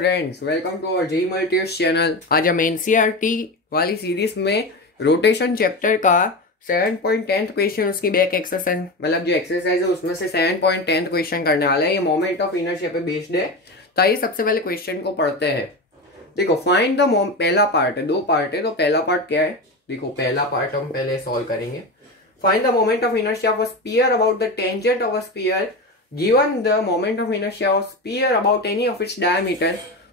Friends, welcome to our JEE multiverse channel. आज हम NCERT वाली सीरीज में रोटेशन चैप्टर का 7.10 क्वेश्चन, उसकी बैक एक्सरसाइज मतलब जो एक्सरसाइज है उसमें से 7.10 क्वेश्चन करने वाले हैं। ये मोमेंट ऑफ इनर्शिया पे बेस्ड है। तो आइए सबसे पहले क्वेश्चन को पढ़ते हैं। देखो, फाइंड द पहला पार्ट है, दो पार्ट है, तो पहला पार्ट क्या है? देखो, पहला पार्ट हम पहले सॉल्व करेंगे। Find the moment of inertia of a sphere about the tangent of a sphere given the moment of inertia of sphere about any of its diameter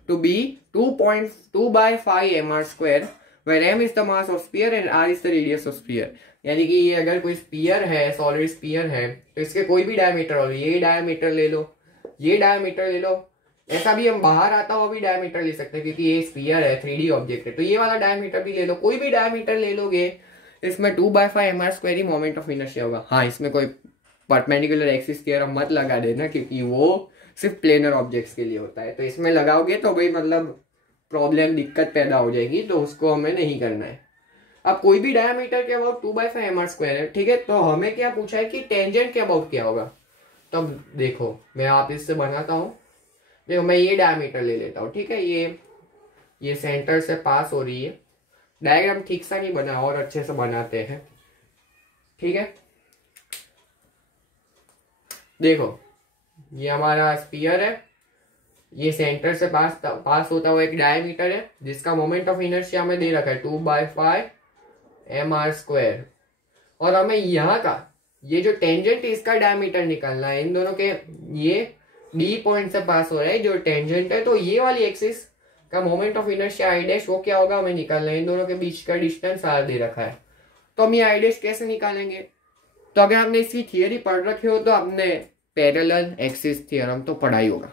to be 2.2 by 5 mr square, where m is the mass of sphere and r is the radius of sphere। यानी कि ये अगर कोई spear है, solid spear है, तो इसके कोई भी डायमीटर हो, ये डायमीटर ले लो, ये डायमीटर ले लो, ऐसा भी हम बाहर आता हुआ भी डायमीटर ले सकते हैं क्योंकि ये स्पीयर है, 3D ऑब्जेक्ट है, तो ये वाला डायमीटर भी ले लो, कोई भी डायमीटर ले लोगे, इसमें 2/5 mr square he moment of inertia होगा। हाँ, इसमें कोई परपेंडिकुलर एक्सिस थ्योरम मत लगा देना क्योंकि वो सिर्फ प्लेनर ऑब्जेक्ट्स के लिए होता है, तो इसमें लगाओगे तो भाई मतलब प्रॉब्लम, दिक्कत पैदा हो जाएगी, तो उसको हमें नहीं करना है। अब कोई भी डायमीटर के अबाउट 2/5 mr स्क्वायर है, ठीक है, तो हमें क्या पूछा है कि टेंजेंट के अबाउट क्या होगा। तब देखो, मैं आप इससे बनाता हूँ। देखो, मैं ये डायमीटर ले लेता हूँ, ठीक है, ये सेंटर से पास हो रही है। डायग्राम ठीक सा नहीं बना और अच्छे से बनाते हैं, ठीक है। देखो, ये हमारा स्फीयर है, ये सेंटर से पास होता हुआ एक डायमीटर है जिसका मोमेंट ऑफ इनर्शिया में दे रखा है 2/5 mr स्क्वायर, और हमें यहाँ का ये जो टेंजेंट है इसका डायमीटर निकालना है। इन दोनों के ये डी पॉइंट से पास हो रहा है जो टेंजेंट है, तो ये वाली एक्सिस का moment of inertia I dash वो क्या होगा हमें निकालना है। इन दोनों के बीच का डिस्टेंस आर दे रखा है, तो हम ये आई डैश कैसे निकालेंगे? तो अगर हमने इसकी थियरी पढ़ रखी हो तो हमने पैरेलल एक्सिस थ्योरम तो पढ़ा ही होगा।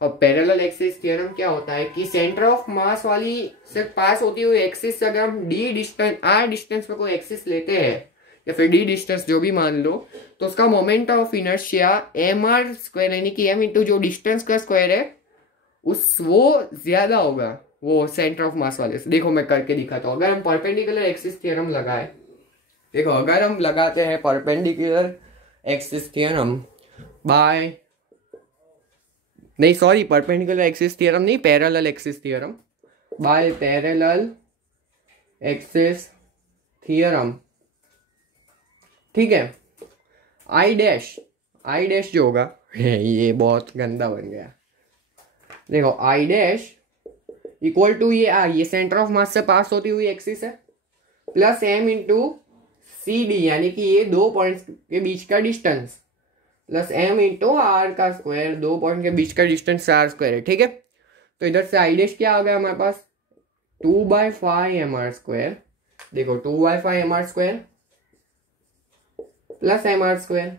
और पैरेलल एक्सिस थ्योरम क्या होता है कि सेंटर ऑफ मास वाली से पास होती हुई एक्सिस से अगर हम डी डिस्टेंस, आर डिस्टेंस में कोई एक्सिस लेते हैं या फिर डी डिस्टेंस जो भी मान लो, तो उसका moment of inertia m r square यानी कि एम इंटू जो डिस्टेंस का स्क्वायर है वो ज्यादा होगा वो सेंटर ऑफ मास वाले से। देखो, मैं करके दिखाता हूँ। अगर हम परपेंडिकुलर एक्सिस थ्योरम लगाए, देखो अगर हम लगाते हैं perpendicular axis theorem perpendicular axis theorem नहीं, parallel axis theorem by parallel axis theorem, ठीक है। आई डैश जो होगा ये बहुत गंदा बन गया। देखो, आई डैश इक्वल टू ये सेंटर ऑफ मास से पास होती हुई एक्सिस है plus m into C D यानी कि ये दो पॉइंट्स के बीच का distance plus m into r का स्क्वायर, दो पॉइंट के बीच का डिस्टेंस आर स्क्वायर है, ठीक है। तो इधर से आई डैश क्या आ गया हमारे पास 2/5 mr स्क्वायर। देखो, 2/5 mr square plus m r square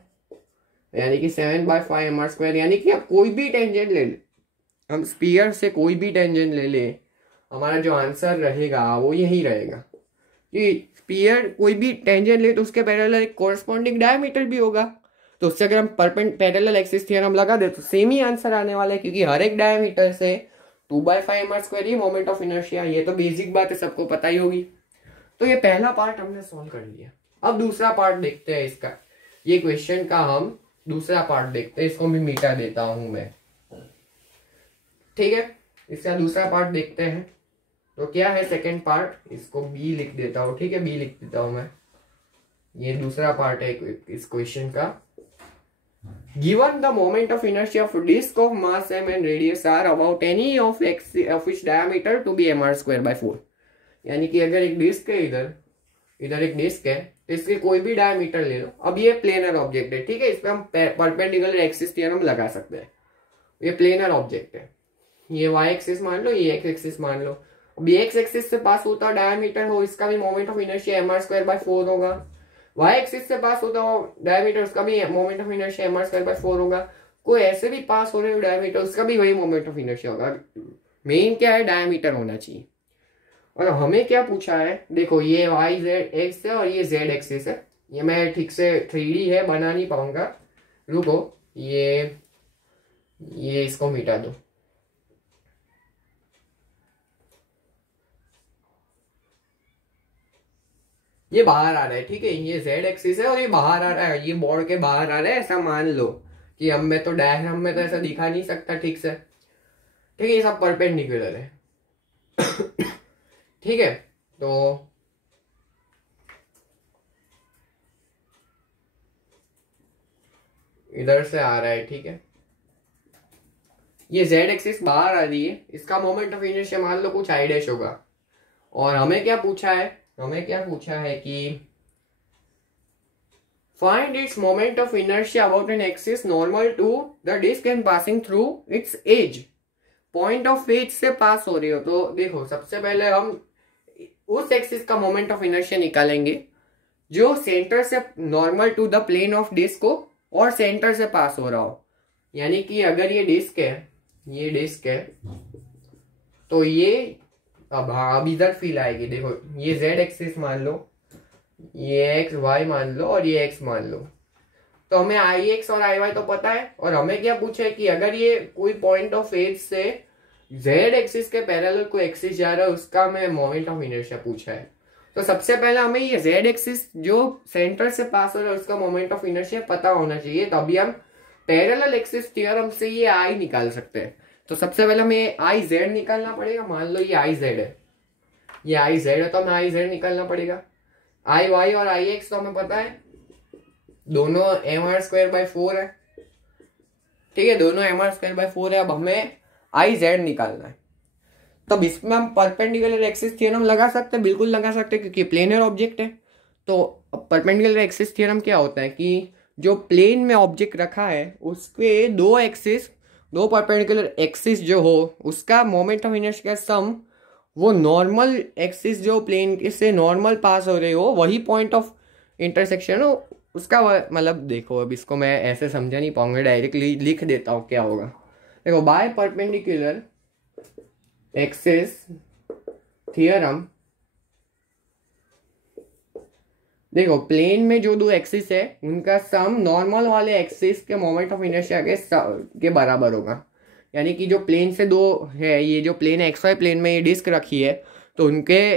यानी कि 7/5 mr स्क्वायर, यानी कि आप कोई भी टेंजेंट ले ले, हम स्फीयर से कोई भी टेंजेंट ले ले, हमारा जो आंसर रहेगा वो यही रहेगा कि स्फीयर कोई भी टेंजेंट ले तो उसके पैरेलल एक कोरस्पॉन्डिंग डायमीटर भी होगा। तो उससे अगर हम पैरेलल एक्सिस थ्योरम लगा दे तो सेम ही आंसर आने वाला है क्योंकि हर एक डायमीटर से 2/5 mr square he moment of inertia. ये तो बेसिक बात है, सबको पता ही होगी। तो ये पहला पार्ट हमने सॉल्व कर लिया। अब दूसरा पार्ट देखते हैं इसका। ये क्वेश्चन का हम दूसरा पार्ट देखते हैं, इसको भी मिटा देता हूं मैं, ठीक है। इसका दूसरा पार्ट देखते हैं। तो क्या है सेकेंड पार्ट, इसको बी लिख देता हूँ, ठीक है, बी लिख देता हूं मैं। ये दूसरा पार्ट है इस क्वेश्चन का। Given the moment of inertia of disk of mass m and radius r about any of its diameter to be mr square by 4, यानी कि अगर एक डिस्क है, इधर एक डिस्क है, तो इसके कोई भी डायमीटर ले लो। अब ये प्लेनर ऑब्जेक्ट है, ठीक है, इस पे हम परपेंडिकुलर एक्सिस थ्योरम लगा सकते हैं। ये प्लेनर ऑब्जेक्ट है, ये y एक्सिस मान लो, ये x एक्सिस मान लो। अब ये x एक्सिस से पास होता डायमीटर हो, इसका भी moment of inertia mr square by 4 होगा। y एक्सिस से पास होता हो डायमीटर, उसका भी moment of inertia mr square by 4 होगा। कोई ऐसे भी पास हो रहे हो डायमीटर, उसका भी वही मोमेंट ऑफ इनर्शिया होगा। मेन क्या है, डायमीटर होना चाहिए। और हमें क्या पूछा है, देखो ये y z x है और ये z एक्सिस है। ये मैं ठीक से 3D है, बना नहीं पाऊंगा, रुको, ये इसको मिटा दो। ये बाहर आ रहा है, ठीक है, ये z एक्सिस है और ये बाहर आ रहा है, ये बोर्ड के बाहर आ रहा है, ऐसा मान लो कि अब मैं तो डायग्राम में तो ऐसा दिखा नहीं सकता ठीक से। ठीक है, ये सब परपेंडिकुलर है। ठीक है, तो इधर से आ रहा है, ठीक है, ये जेड एक्सिस बाहर आ रही है, इसका मोमेंट ऑफ इनर्शिया मान लो कुछ आई डैश होगा। और हमें क्या पूछा है कि find its moment of inertia about an axis normal to the disk and passing through its edge। Point of edge से पास हो रही हो तो देखो, सबसे पहले हम उस एक्सिस का मोमेंट ऑफ इनर्शिया निकालेंगे जो सेंटर से normal to the plane of disc हो और सेंटर से पास हो रहा हो। यानी कि अगर ये डिस्क है, तो ये अब इधर फील आएगी। देखो, ये जेड एक्सिस मान लो, ये एक्स वाई मान लो और ये एक्स मान लो, तो हमें आई एक्स और आई वाई तो पता है। और हमें क्या पूछा है कि अगर ये कोई पॉइंट ऑफ एज से जेड एक्सिस के पैरेलल कोई एक्सिस जा रहा है, उसका हमें मोमेंट ऑफ इनर्शिया पूछा है। तो सबसे पहले हमें ये जेड एक्सिस जो सेंटर से पास हो रहा है उसका मोमेंट ऑफ इनर्शिया पता होना चाहिए, तभी हम पैरेलल एक्सिस थ्योरम से ये आई निकाल सकते हैं। तो सबसे पहले हमें आई जेड निकालना पड़ेगा। मान लो ये आई जेड है, ये आई जेड है, तो हमें आई जेड निकालना पड़ेगा। आई वाई और आई एक्स तो हमें पता है, दोनों mr²/4 है। ठीक है, दोनों mr²/4 है। अब हमें आई जेड निकालना है। तब इसमें हम परपेंडिकुलर एक्सिस थ्योरम लगा सकते हैं, बिल्कुल लगा सकते हैं, क्योंकि प्लेनर ऑब्जेक्ट है। तो परपेंडिकुलर एक्सिस थ्योरम क्या होता है कि जो प्लेन में ऑब्जेक्ट रखा है उसके दो परपेंडिकुलर एक्सिस जो हो, उसका मोमेंट ऑफ इनर्शिया का सम वो नॉर्मल एक्सिस जो प्लेन से नॉर्मल पास हो रहे हो, वही पॉइंट ऑफ इंटरसेक्शन हो उसका, मतलब देखो, अब इसको मैं ऐसे समझा नहीं पाऊंगा, डायरेक्टली लिख देता हूँ क्या होगा। देखो, बाय परपेंडिकुलर एक्सिस थ्योरम, देखो प्लेन में जो दो एक्सिस है उनका सम नॉर्मल वाले एक्सिस के मोमेंट ऑफ इनर्शिया के बराबर होगा। यानी कि जो प्लेन से दो है, ये जो प्लेन एक्स वाई प्लेन में ये डिस्क रखी है, तो उनके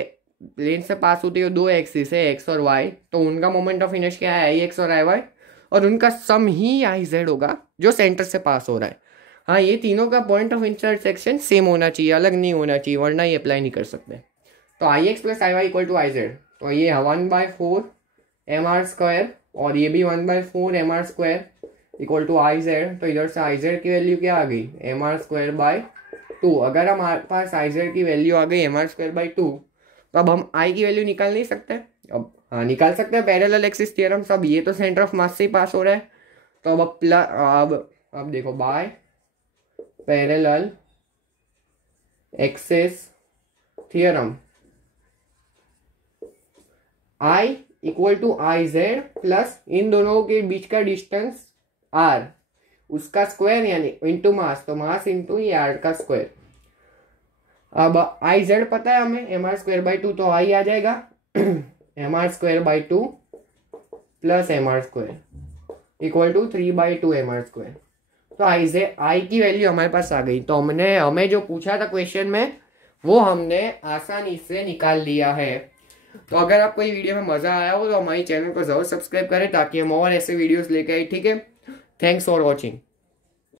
प्लेन से पास होते हुए दो एक्सिस है एक्स और वाई, तो उनका मोमेंट ऑफ इनर्शिया है आई एक्स और आई वाई, और उनका सम ही आई जेड होगा जो सेंटर से पास हो रहा है। हाँ, ये तीनों का पॉइंट ऑफ इंटरसेक्शन सेम होना चाहिए, अलग नहीं होना चाहिए, वरना ये अप्लाई नहीं कर सकते। तो I x plus I y equal to I z, तो ये 1/4 mr², और ये भी 1/4 mr² equal to I z. तो इधर से आई जेड की वैल्यू क्या आ गई, mr²/2। अगर हमारे पास आई जेड की वैल्यू आ गई mr²/2, तो अब हम आई की वैल्यू निकाल नहीं सकते? अब हाँ, निकाल सकते हैं, पैरेलल एक्सिस थ्योरम। सब ये तो सेंटर ऑफ मास से ही पास हो रहा है, तो अब देखो, by parallel axis theorem, I equal to I z plus इन दोनों के बीच का डिस्टेंस आर, उसका स्क्वायर यानी इंटू मास, तो मास इंटू ये आर का स्क्वायर। अब आई जेड पता है हमें, mr²/2, तो आई आ जाएगा mr²/2 plus mr² equal to 3/2 mr²। तो आई की वैल्यू हमारे पास आ गई। तो हमें जो पूछा था क्वेश्चन में वो हमने आसानी से निकाल लिया है। तो अगर आपको ये वीडियो में मजा आया हो तो हमारे चैनल को जरूर सब्सक्राइब करें, ताकि हम और ऐसे वीडियोस लेके आए। ठीक है, थैंक्स फॉर वॉचिंग।